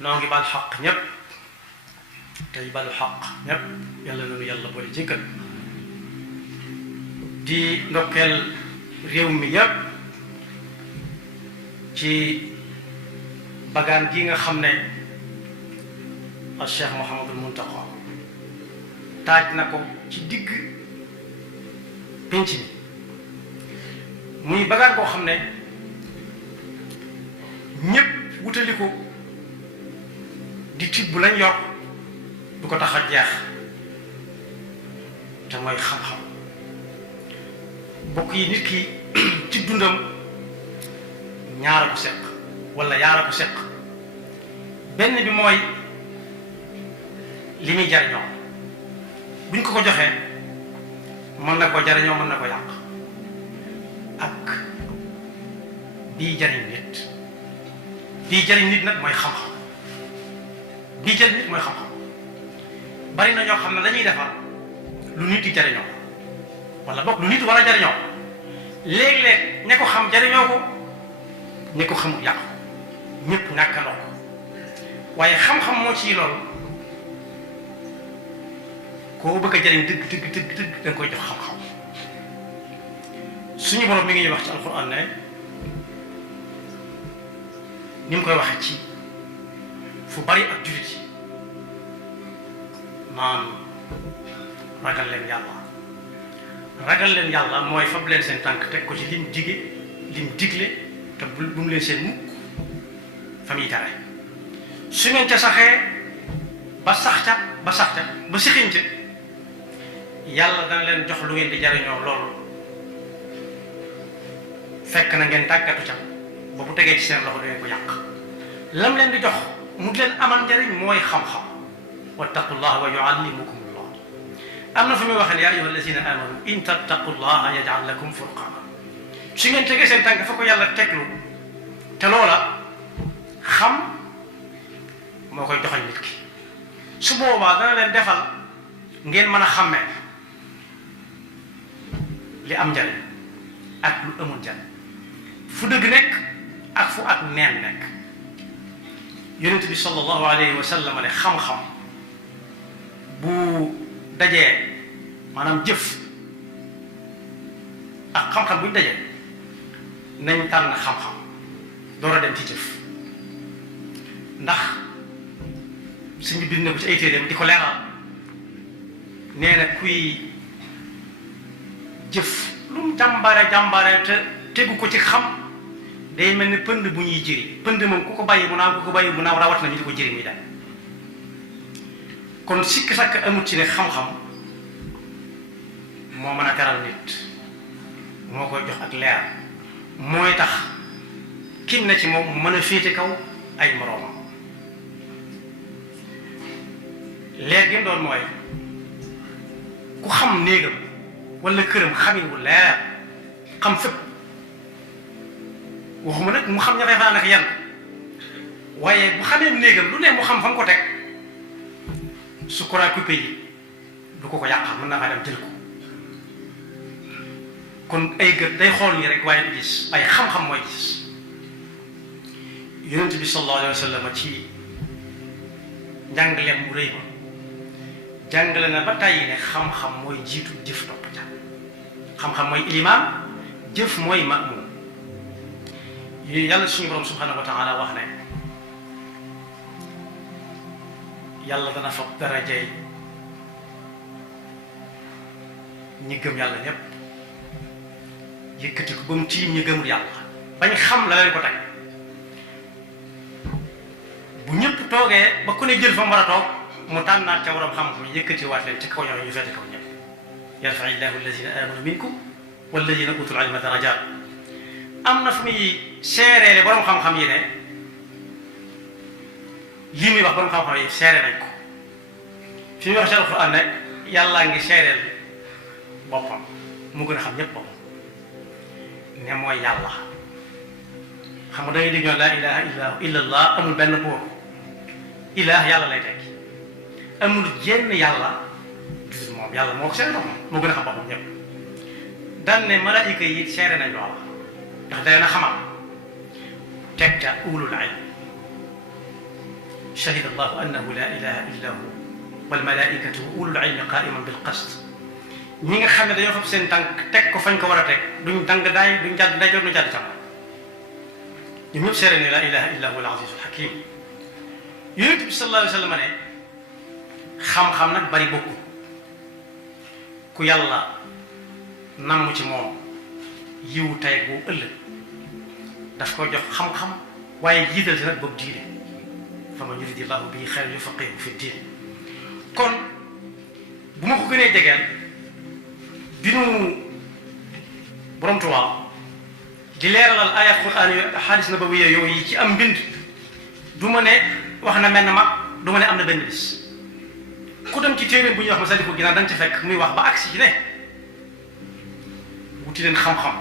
noo ngi baal xaq ñépp tey balu xaq ñépp yàlla noonu yàlla boole jéggal di ndokkeel réew mi yépp ci bagaan gi nga xam ne al Cheikh Mouhamadul Muntaqa taaj na ko ci digg pénc mi muy bagaan koo xam ne ñépp wutali ko di tibb lañ yor du ko tax a jeex te mooy xam-xam bokk yi nit ki ci dundam ñaara ko seq wala yaara ko seq benn bi mooy li muy jariñoo buñ ko ko joxee mën na ko jariñoo mën na ko yàq ak bii jariñ nit bii jariñ nit nag mooy xam-xam bii jariñ nit mooy xam-xam bari na ñoo xam ne dañuy defar lu nit di jariñoo wala boog lu nit war a jariñoo léeg-léeg ña ko xam jariñoo ko ña ko xamul yàqu ñëpp ñàkkandoo ko waaye xam-xam moo ciy loolu koo bëgg a jariñ dëgg dëgg dëgg dëgg da nga koy jox xam-xam suñu borom mi ngi ñuy wax ci alquran ne ni mu koy waxee ci fu bari ak jullit yi naan ragal leen yàlla ragal leen yàlla mooy fab leen seen tànk teg ko ci lim dige lim digle te bu mu leen seen mukk fa muy tere su ngeen ca saxee ba sax ca ba sixiñ ca yàlla dana leen jox lu ngeen di jariñoo loolu fekk na ngeen tàggatu ca ba bu tegee ci seen loxo du ngeen ko yàq lam leen di jox mu leen amal njariñ mooy xam-xam wattaqullaha wa yuallimukumullah am na fu muy waxee ne yaa ayyuha allazina amanu in tattaqullaha yaj'al lakum furqana su ngeen tegee seen tànk fa ko yàlla teglu te loola xam moo koy joxañ nit ki su boobaa dana leen defal ngeen mën a xàmmee li am njariñ ak lu amul njariñ fu dëgg nekk ak fu ak neen nekk yonent bi sallallahu alayhi wa sallam ne xam-xam bu dajee maanaam jëf ak xam-xam buñ dajee nañ tànn xam-xam door a dem ci jëf ndax suñu bind na ko ci ay téeréem di ko leeral nee na kuy jëf lu mu jàmbare te tegu ko ci xam day mel ni pënd bu ñuy jëri pënd moom ku ko bàyyi mu naaw ku ko bàyyi mu naaw rawat na ñu di ko jëri muy dem kon sikk sàkk amut ci ne xam-xam moo mën a teral nit moo koy jox ak leer mooy tax kim na ci moom mën a féete kaw ay moroomam leer gi mu doon mooy ku xam néegam wala këram xamin wu leer xam fépp waxuma nag mu xam ña fay fanaan ak yan waaye bu xamee néegam lu ne mu xam fa mu ko teg su courant coupé yi du ko yàqal mën naa faa dem jël ko kon ay gët day xool nii rek waaye du gis ay xam-xam mooy gis yonent bi sallallahu alayhi wa sallam ci njàngaleem mu rëy ma jàngale na ba tàyyi ne xam-xam mooy jiitu jëf topp ca xam-xam mooy ilimaan jëf mooy ma'muum yàlla suñu borom subhanahu wa taala wax ne yàlla dana fab darajay ñi gëm yàlla ñépp yëkkati ko ba mu tiim ñi gëmul yàlla bañ xam la leen ko teg bu ñëpp toogee ba ku ne jël fa mu war a toog mu tànnaat ca borom xam-xam yëkkati waat leen ci kaw ñoom ñu fete kaw ñëpp yarfa'i llahu alladina amanu minkum walladina utul ilma darajat am na fu muy seereele borom xam-xam yi ne lii muy wax borom xam-xam yi seere nañ ko fi muy wax ci alquran ne yàllaa ngi seereel boppam mu gën a xam ñépp boppam ne mooy yàlla xam nga da ngay dégg ñoon laa ilaha illallah amul benn buur ilaah yàlla lay tekki amul jenn yàlla dudul moom yàlla moo ko seere boppam moo gën a xam boppam ñépp daan ne malaayika yi seere nañ loola ndax day na xamal teg ca ulul ilm shahida allahu annahu la ilaha illa hu wal malaikatu wa ulul ilmi qaiman bil qist ñi nga xam ne dañoo fab seen tànk teg ko fañ ko war a teg duñ dang daay duñ jàdd ndeyjoor duñ jàdd càmmoñ ñoom ñëpp seere ne la ilaha illa huwa al azizul hakim. yonent bi sallallahu alayhi wa sallam ne xam-xam nag bari bokku ku yàlla namm ci moom yiw tay bu ëllëg daf ko jox xam-xam waaye jiital ci nag boobu diine fa man yuridillahu bihi xayran yufaqihu fi diin. kon bu ma ko gënee jegeel bi nu borom Tuubaa di leeralal ayat quraan yu xadis nabawiyya yooyu ci am mbind du ma ne wax na mel na mag du ma ne am na benn bis ku dem ci téere bu ñuy wax Masaalikul Jinaan da nga ci fekk muy wax ba agsi ci ne wuti leen xam-xam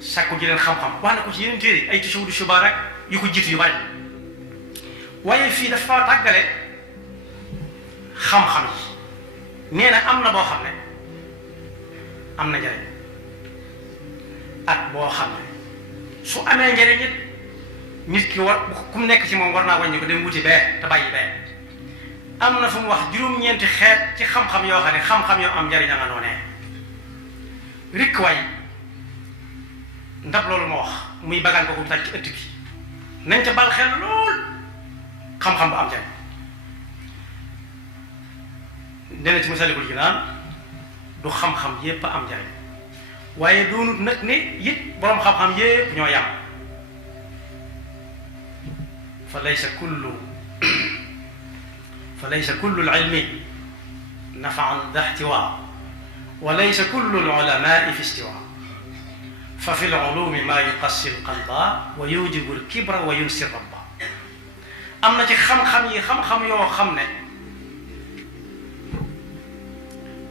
sàkku ji leen xam-xam wax na ko ci yeneen téere ay Tashawudu Shubaa rek yu ko jiitu yu bari waaye fii dafa tàggale xam-xam yi nee na am na boo xam ne am na njëriñ ak boo xam ne su amee njëriñ it nit ki war ku mu nekk ci moom war naa wàññi ko dem wuti bee te bàyyi bee. am na fu mu wax juróom-ñeenti xeet ci xam-xam yoo xam ne xam-xam yoo am njëriñ a nga noonee rikk waay ndab loolu ma wax muy bagaan ko mu taj ci ëtt bi nañ ca bal xel lool xam-xam bu am njëriñ. nee na ci Masaalikul Jinaan du xam-xam yépp am njëriñ waaye doonut nag ne it boroom xam-xam yépp ñoo yam fa laysa kullu al-ilmi naf'an dha ihtiwa wa laysa kullu al-ulama'i fi istiwa fa fi al-ulumi ma yuqassi al-qalba wa yujibu al-kibra wa yunsi rabba. am na ci xam-xam yi xam-xam yoo xam ne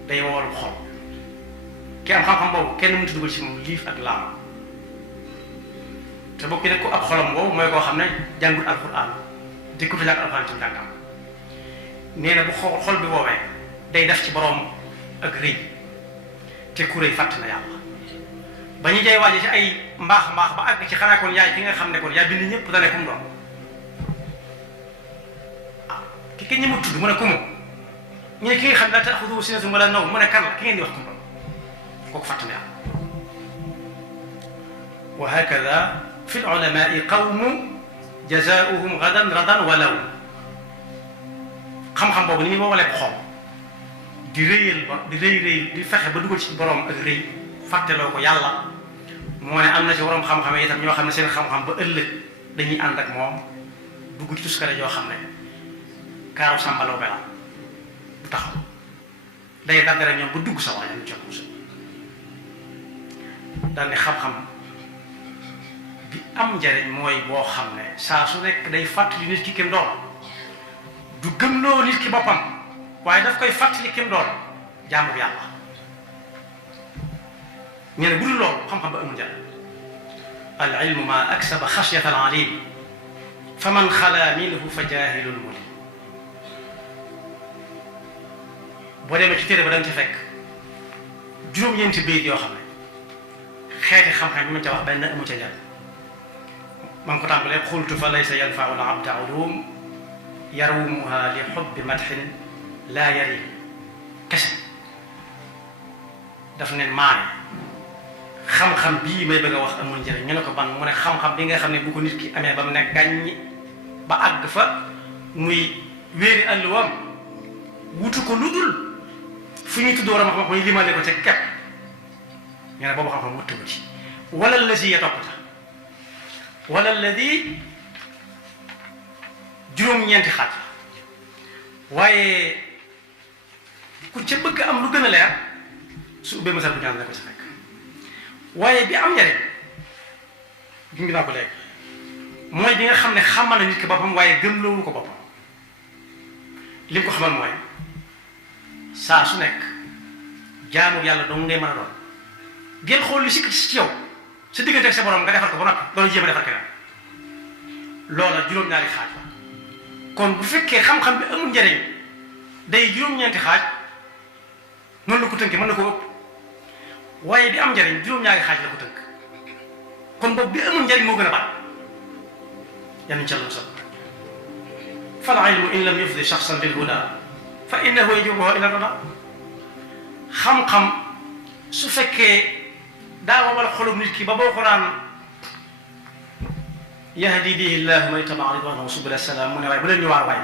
day wowal xol ki am xam-xam boobu kenn mënut a dugal ci moom liif ak laam te bokk nag ko ab xolam boobu mooy koo xam ne jàngul alquran di ko fi jàng alquran ci njàngam. nee na bu xol bi woowee day def ci boroom ak rëy te ku rëy fàtt na yàlla ba ñu jay waaje ci ay mbaax ba àgg ci xanaa kon yaay ki nga xam ne kon yaa bind ñëpp dane kum doon ah ki ñi mu tudd mu ne ku mu ñu ne ki nga xam ne daa taaxuduhu sinatun wala nawm mu ne kan la ki ngeen di wax kum doon kooku fàtt na yàlla. wa hakada fi l-ulamaai qawmu jazaauhum gadan radan walaw. xam-xam boobu ni muy woowalee xol di rëyal ba di rëy di fexe ba dugal ci borom ak rëy fàtteloo ko yàlla moo ne am na ci borom xam-xam itam ñoo xam ne seen xam-xam ba ëllëg dañuy ànd ak moom dugg ci tuskare yoo xam ne kaaru sàmbaloo be la du taxaw day daggare ñoom ba dugg sa wax ñu cokku sa daal ne xam-xam bi am njariñ mooy boo xam ne saa su nekk day fàttali nit ki kem doon du gëmloo nit ki boppam waaye daf koy fàttali kim doon jaamu bi yàlla. ñu ne bu dul loolu xam-xam ba amul njariñ. al ilmu ma aksaba xashyata al alim fa man xala minhu fa jaahilun mulim. boo demee ci téere ba da nga ci fekk juróom-ñeenti bayit yoo xam ne xeeti xam-xam yi ma ca wax benn amu ca njariñ. ma ngi ko tàmbalee xultu fa laysa yanfau al abda ulum yarumuha li xubbi madxin laa yarim kese daf ne maane xam-xam bii may bëgg a wax amul njëriñ ñu ne ko ban mu ne xam-xam bi nga xam ne bu ko nit ki amee ba mu ne gàññi ba àgg fa muy wéeri àlluwam wutu ko lu dul fu ñuy tudd war a xam-xam muy limale ko ca kepp ñu ne boobu xam-xam wuttu ko ci wala lasi ya topp ta wala ladi juróom-ñeenti xaaj waaye ku ca bëgg am lu gën a leer su ubbee masal bu ñaan la ko ci fekk waaye bi am njariñ jungi naa ko léegi mooy bi nga xam ne xamal na nit ki boppam waaye gëmloowu ko boppam li mu ko xamal mooy saa su nekk jaamu yàlla dong ngay mën a doon gën xool lu sikk ci yow sa diggante ak sa borom nga defar ko ba noppi doon jéem a defar keneen loola juróom-ñaari xaaj la kon bu fekkee xam-xam bi amul njariñ day juróom-ñeenti xaaj noonu la ko tënkee mën na ko ëpp waaye bi am njariñ juróom-ñaari xaaj la ko tënk kon boobu bi amul njariñ moo gën a bari yal nañu ca la musal fal ilmu in lam yufdi shaxsan lil huda fa innahu yajuruhu ila rada xam-xam su fekkee daa wawal xolum nit ki ba boo ko naan yahdi bihi llahu man ittaba'a ridwanahu subula salaam mu ne waaye bu leen ñu waar waay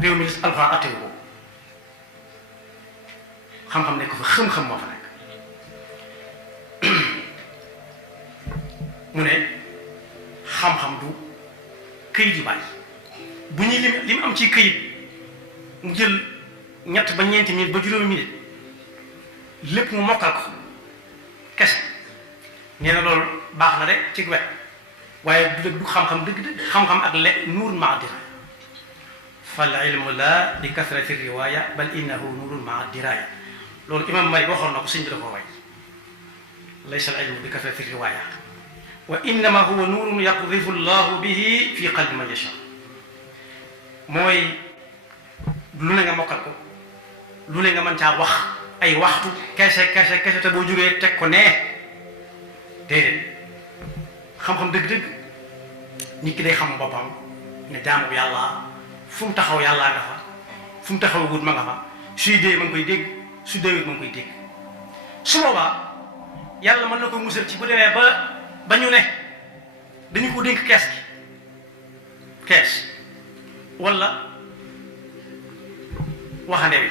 réew mi alxuraan attewu ko xam-xam nekk fa xam-xam moo fa nekk mu ne xam-xam du këyit yu bàyyi bu ñuy li mu am ci këyit mu jël ñett ba ñeenti minute ba juróomi minute lépp mu mokkal ko kese nee na loolu baax na de ci wet waaye du xam-xam dëgg-dëgg xam-xam ak nuurun maa diraaya fal ilmu la bi kasrati riwaaya bal innahu nuurun maa diraaya loolu imam Malik waxoon na ko sëñ bi da koo way laysa al ilmu bi kasrati riwaaya wa innama huwa nuurun yaqdifu llahu bihi fi qalbi man yasha mooy lu ne nga mokkal ko lu ne nga mën caa wax ay waxtu kese te boo jógee teg ko nee déedéet xam-xam dëgg-dëgg nit ki day xam boppam ne jaamu bu yàlla fu mu taxaw yàllaa nga fa fu mu taxaw wut ma nga fa suy dee ma ngi koy dégg su deewee ma ngi koy dégg su boobaa yàlla mën na ko musal ci bu demee ba ñu ne dañu ko dénk kees wala waxande wi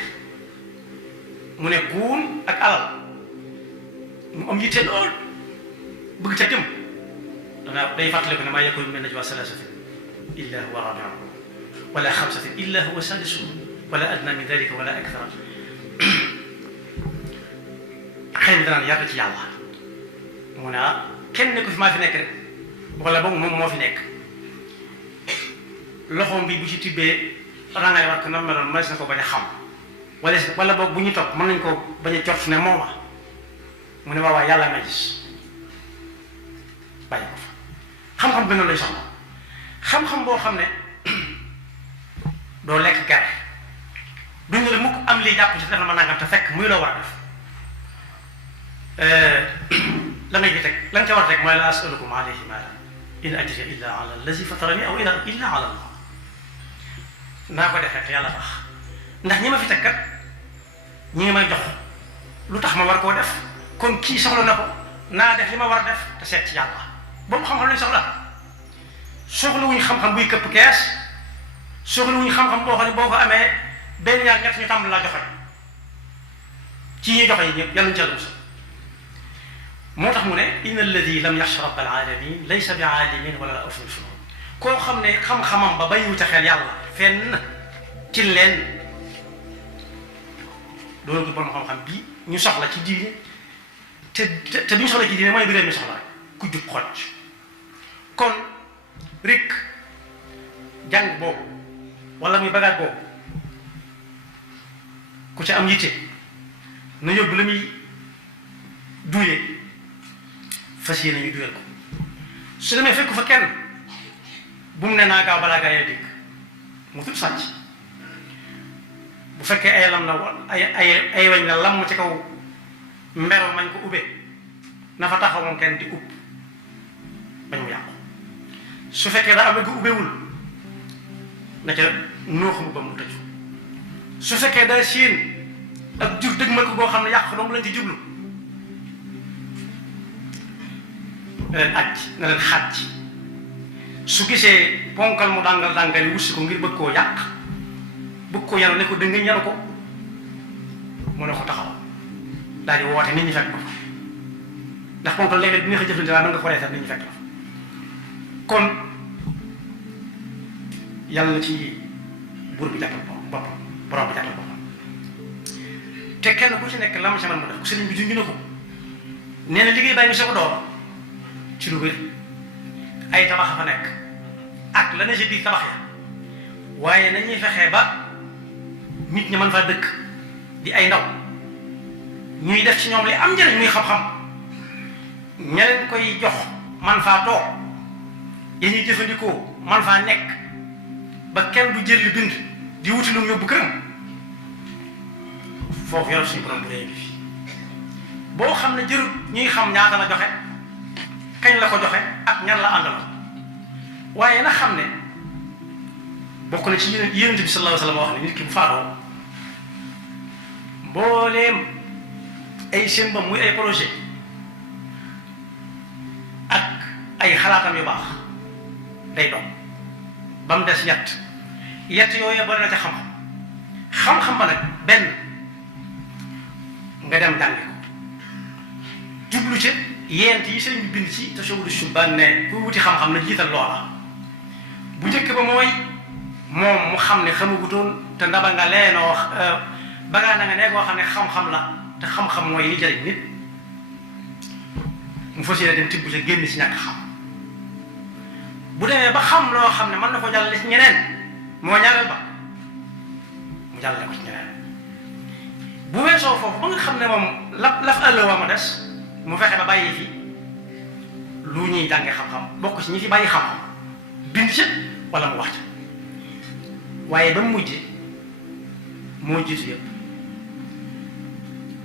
mu ne guun ak alal mu am yitte lool bëgg ca jëm danaa day fàttali ko ne maa yakunu min najwa salaasatin illa huwa rabi'uhum wala xamsatin illa huwa saadisuhum wala adna min dalika wala akthara xëy na danaan yàlla ci yàlla mu ne kenn ne ko fi maa fi nekk rek wala boog moom moo fi nekk loxoom bi bu ci tibbee rangay wax ko na meloon mënees na ko bañ a xam wala boog bu ñu topp mën nañ ko bañ a jot ne mooma mu ne waawaa yàlla nga gis bàyyi ko fa xam-xam bi noonu lay soxla xam-xam boo xam ne doo lekk gerte duñ la mukk am lii jàpp ci def na ma nangam te fekk muy loo war a def la ngay ci teg la nga ca war a teg mooy la asalukum alayhi maalan in ajriya illa ala allazi fatarani aw illa ala allah naa ko defee te yàlla tax ndax ñi ma fi teg kat ñi ngi may jox lu tax ma war koo def kon kii soxla na ko naa def li ma war a def te seet ci yàlla boobu xam-xam lañ soxla wuñ xam-xam buy këpp kees soxla wuñ xam-xam boo xam ne boo ko amee benn ñaar ñett ñu tàmbali laa joxe ci ñuy joxe yi ñëpp yàlla ñu ca musal moo tax mu ne inna alladi lam yaxsha rabbal alamin laysa bi aalimin wala awful funun koo xam ne xam-xamam ba bàyyiwu ca xel yàlla fenn ci leen doona gul borom xam-xam bii ñu soxla ci diine te bi ñu soxla ci diine mooy bi réew mi soxla rek ku jub xocc kon rek jàng boobu wala muy bagaat boobu ku ci am yitte na yóbbu la muy duyee fas yéene ñu duyal ko su demee fekku fa kenn bu mu ne naa gaaw balaa gaa yee dégg mu tudd sàcc bu fekkee ay lam la ay weñ la lam ci kaw mbero mañ ko ubbee na fa taxaw moom kenn di ubb bañ mu yàqu su fekkee daa am la gu ubbeewul na ca nooxamu ba mu tëju su fekkee daa séen ak jur dëgg ma ko boo xam ne yàq doomu lañ ci jublu na leen aj na leen xaaj su gisee ponkal mu dàngal yi wussi ko ngir bëgg koo yàq bëgg ko yanu ne ko dënga yanu ko mu ne ko taxaw daal di woote nit ñi fekk ko fa ndax ponkal léeg-léeg dina ko jëflante waaye mën nga ko reetal nit ñi fekk la fa kon yàlla na ci buur bi jàppal boppam borom bi jàppal boppam te kenn ku ci nekk lam ca man mu def ko sëriñ bi junj na ko nee na liggéey bàyyi mi soo ko door ci lu wér ay tabax fa nekk ak la ne ci biir tabax ya waaye nañuy fexee ba nit ñi mën faa dëkk di ay ndaw ñuy def ci ñoom li am njëriñ muy xam-xam ña leen koy jox man faa toog ya ñuy jëfandikoo man faa nekk ba kenn du jël bind di wuti lu mu yóbbu këram foofu yor suñu borom bu réy bi fii boo xam ne jërut ñuy xam ñaata la joxe kañ la ko joxe ak ñan la àndal waaye na xam ne bokk na ci yonent bi sallallahu alayhi wa sallam wax ne nit ki bu faatoo mbooleem ay sembam muy ay projet ak ay xalaatam yu baax day doon ba mu des yett yooyu bari na ca xam-xam ba nag benn nga dem jàngi ko jublu ca yent yi sëriñ bi bind ci Tazawudu Shubaan ne ku wuti xam-xam na jiital loola bu njëkk ba mooy moom mu xam ne xamagutoon te ndaba nga leenoo bagaa na nga nee koo xam ne xam-xam la te xam-xam mooy li jëriñ nit mu fas yéene dem tibb ca génn ci ñàkk xam bu demee ba xam loo xam ne mën na ko jàllale ci ñeneen moo ñaareel ba mu jàllale ko ci ñeneen bu weesoo foofu ba nga xam ne moom laf àll waa ma des mu fexe ba bàyyi fi lu ñuy jànge xam-xam bokk ci ñi fi bàyyi xam-xam bind ca wala mu wax ca waaye ba mu mujjee moo jiitu yëpp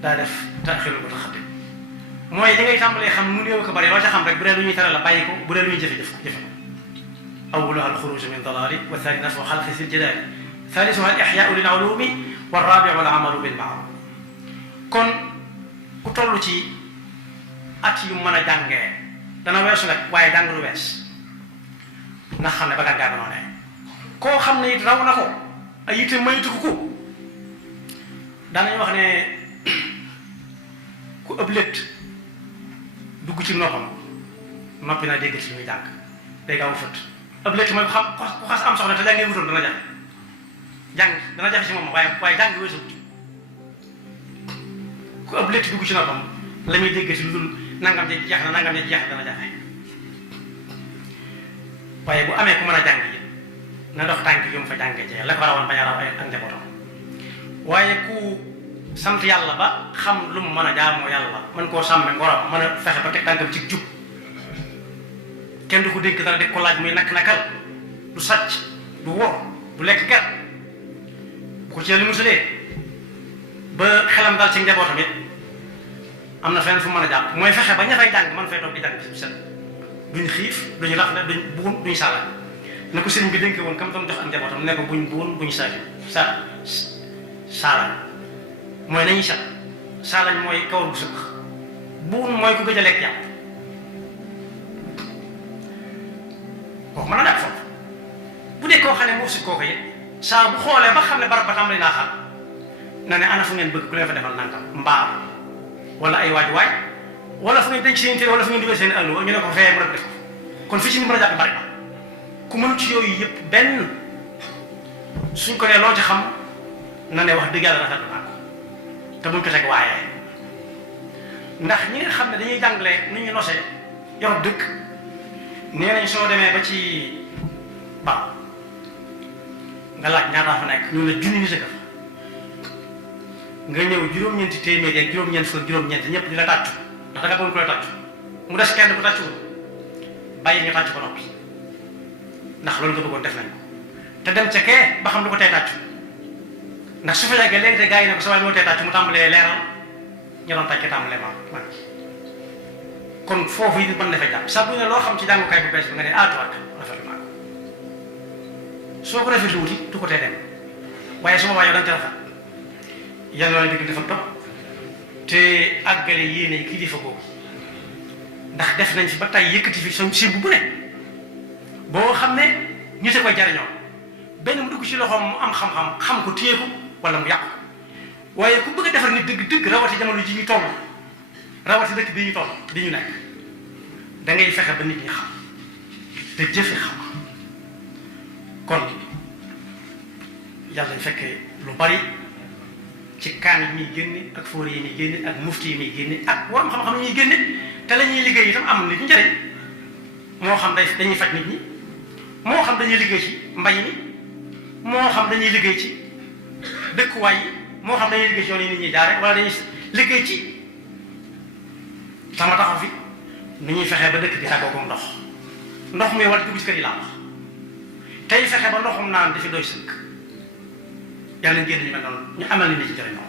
daa def taxiru ko taxate mooy li ngay tàmbalee xam mu néew ko bari loo ca xam rek bu dee lu ñuy tere la bàyyi ko bu dee lu ñuy jëfe awwaluha alxuruju min dalaali wa thani nafu xalqi sil jalaali thaalisuha al ixyaau lil ulumi wa raabiu al amalu bil maaruf kon ku toll ci at yu mën a jàngee dana weesu nag waaye jàng lu wees ndax xam ne ba gàngaa ba noonee koo xam ne it raw na ko ay yitte maytu ko daanañu wax ne ku ëpp létt dugg ci noppam noppi naa dégg ci li muy jàng day gaaw a fët ëpp létt mooy ku xas am soxna te jàngee wutoon dana jafe dana jafe ci moom waaye jàng weesuwut ku ëpp létt dugg ci noppam la muy dégg ci lu dul nangam ja jeex na dana jafe waaye bu amee ku mën a jàng yi na dox tànk yu mu fa jàngee ci la ko rawoon bañ a raw ak njabootam waaye ku sant yàlla ba xam lu mu mën a jaamoo yàlla mën koo sàmme ngorom mën a fexe ba teg tànkam ci jub kenn du ko dénk dara di ko laaj muy nakal du sàcc du wor du lekk ger bu ko ci yàlla musalee ba xelam dal ci njabootam it am na fenn fu mën a jàpp mooy fexe ba ña fay jàng man fay toog di jàng ci set duñ xiif duñu rafle duñ buun duñ sàlla na ko sëriñ bi dénk woon kam doon jox ak njabootam ne ko buñ buun buñ saalañ mooy nañuy set saalañ mooy kawar bu sëq buun mooy ku gëj a lekk yàpp kooku mën a dàq foofu bu dee koo xam ne moo si kooku it saa bu xoolee ba xam ne barab ba tàmbali naa xam na ne ana fu ngeen bëgg ku leen fa defal nangam mbaar wala ay waajuwaay wala fu ngeen denc seen téere wala fu ngeen dugal seen àll ñu ne ko fee mu def ko kon fii ci ni mën a jàpp bari na ku mënut ci yooyu yëpp benn suñ ko nee loo ci xam na ne wax dëgg yàlla rafetlu naa ko te buñ ko teg waaye ndax ñi nga xam ne dañuy jàngale nu ñu nosee yor dëkk nee nañ soo demee ba ci ba nga laaj ñaata fa nekk ñu la junni nit a nga ñëw juróom-ñeenti téeméer ak juróom-ñeent fukk juróom-ñeent ñëpp di la tàccu ndax da nga bëgg ko la tàccu mu des kenn ku tàccuwul bàyyi ñu tàcc ko noppi ndax loolu nga bëggoon def nañ ko te dem ca kee ba xam lu ko tey tàccu ndax su fa yàggee léegi te gars yi ne ko sa waay moo tey tàccu mu tàmbalee leeral ñu doon tàcc tàmbalee man kon foofu yi mën na fa jàpp sax bu ne loo xam ci jàngukaay bu bees bi nga ne tuwaat rafetlu naa ko soo ko rafetlu wuti du ko tee dem waaye su boobaa yow da nga ca rafet yàlla la dëgg dafa topp te àggale yéene kilifa boobu ndax def nañ fi ba tey yëkkati fi son simb bu ne boo xam ne ñu te koy jariñoo benn mu dugg ci loxoom mu am xam-xam xam ko téye ko wala mu yàq ko waaye ku bëgg a defar nit dëgg rawati jamono ji ñu toll rawati dëkk bi ñu toll di ñu nekk da ngay fexe ba nit ñi xam te jëfe xam kon yàlla fekkee lu bari ci kaan yi muy génne ak fóore yi muy génne ak mufti yi muy génne ak waram xam-xam yi muy génne te la ñuy liggéey itam am nit ñu njëriñ moo xam dañuy faj nit ñi moo xam dañuy liggéey ci mbay mi moo xam dañuy liggéey ci dëkkuwaay yi moo xam dañuy liggéey ci yoon yi nit ñi jaare wala dañuy liggéey ci sama taxaw fi ni ñuy fexee ba dëkk bi tàggoo ko ndox muy wala dugg ci kër yi laa wax tey fexe ba ndoxum naan di fi doy sëkk yàlla nañ génn ñu mel noonu ñu amal ni ci jëriñoo.